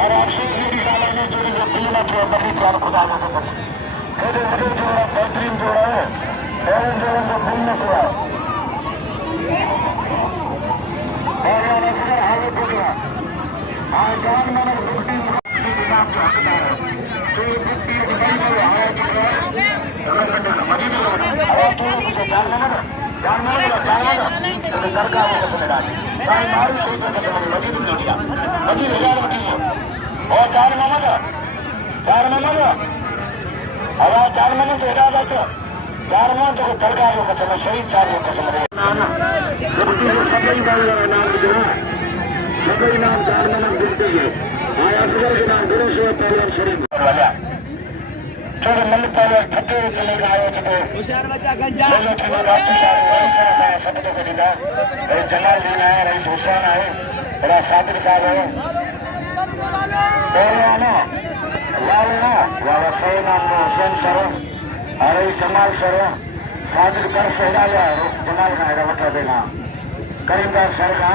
और आपसे ये भी ख्याल है जो फिल्म के अंदर भी ख्याल खुदा को पसंद है मुझे जोड़ा बेहतरीन जोड़ा है और जोड़ा जो फिल्म से है और यार असर हालत हो गया हाँ जान मैंने बुकटी किताब का हकदार है तो ये बुकटी दिखाई नहीं आया कि मजीद और तो मुझे जानना ना तो सरकार को पसंद डाली सारी मारी सोच में पसंद मजीद नहीं दिया मजीद हजार बटी है और चार मोहम्मद हवा 4 महीने तो हेॾा था 4 मां तो सरकार को पसंद शरीर 4 को पसंद सभई भाई नाम ॿुधो सभई नाम 4 महीने गिनती है हाणे असगर के नाम गुरु से पहलवान शरीफ वाला छोड़ो मल पहलवान ठटे चले आयो जको होशियार बच्चा गंजा बोलो ठेला राती चाहे ऐसा सब तो को दीदा जलाल दीन है रईस हुसैन है बड़ा सादिक साहब है पहलवान لالا لالا حسین حسین سر ارے جمال سر सादिक कर सहरा या जमाल का है वटा देना करेंगे सर का